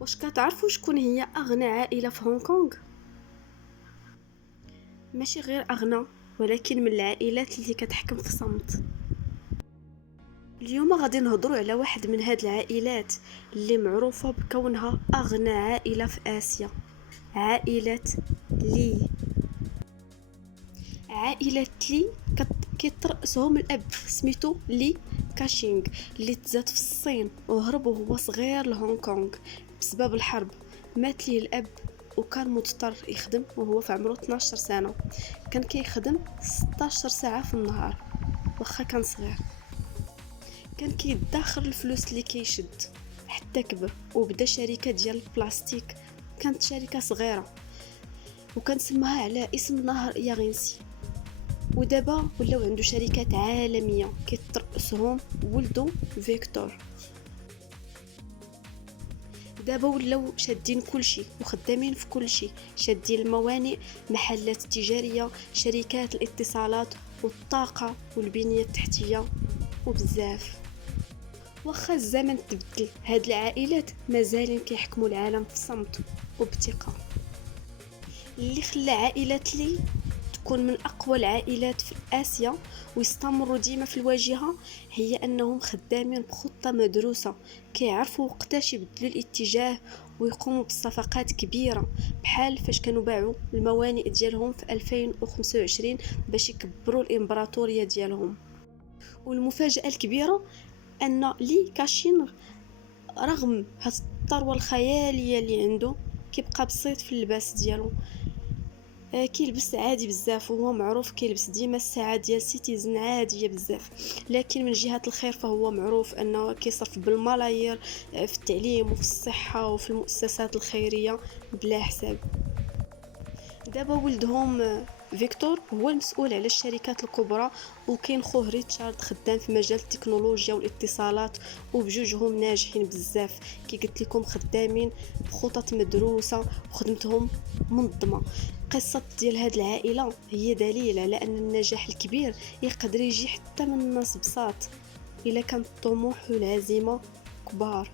واش كتعرفوا شكون هي اغنى عائله في هونغ كونغ؟ ماشي غير اغنى، ولكن من العائلات اللي كتحكم في صمت. اليوم غادي نهضروا على واحد من هاد العائلات اللي معروفه بكونها اغنى عائله في اسيا، عائله لي. عائله لي كيترأسهم الاب سميتو لي كاشينغ، اللي تزاد في الصين وهرب وهو صغير لهونغ كونغ بسبب الحرب. مات ليه الاب وكان مضطر يخدم وهو في عمره 12 سنه. كان كيخدم 16 ساعه في النهار واخا كان صغير. كان كيدخر الفلوس اللي كيشد حتى كبر وبدا شركه ديال البلاستيك. كانت شركه صغيره وكان سماها على اسم نهر ياغينسي. ودابا ولاو عنده شركات عالميه كيترأسهم ولدو فيكتور. دابا ولاو شادين كلشي وخدامين في كلشي، شادين الموانئ، محلات تجاريه، شركات الاتصالات والطاقه والبنيه التحتيه وبزاف. واخا الزمن تبدل، هاد العائلات مازالين كيحكموا العالم في صمت وبثقه. اللي خلى عائله لي تكون من اقوى العائلات في اسيا ويستمروا ديما في الواجهه هي انهم خدامين بخطه مدروسه، كيعرفوا وقتاش يبدلوا الاتجاه ويقوموا بصفقات كبيره، بحال فاش كانوا باعوا الموانئ ديالهم في 2025 باش يكبروا الامبراطوريه ديالهم. والمفاجاه الكبيره ان لي كاشينغ رغم هاد الثروه الخياليه اللي عنده كيبقى بسيط في اللباس ديالو. كيلبس عادي بزاف وهو معروف كيلبس ديما الساعه ديال سيتيزن عاديه بزاف. لكن من جهه الخير فهو معروف انه كيصرف بالملايير في التعليم وفي الصحه وفي المؤسسات الخيريه بلا حساب. دابا ولدهم فيكتور هو المسؤول على الشركات الكبرى، وكاين خوه ريتشارد خدام في مجال التكنولوجيا والاتصالات، وبجوجهم ناجحين بزاف. كي قلت لكم خدامين بخطط مدروسه وخدمتهم منظمه. قصه ديال هاد العائله هي دليل على ان النجاح الكبير يقدر يجي حتى من الناس بساط الا كان الطموح والعزيمه كبار.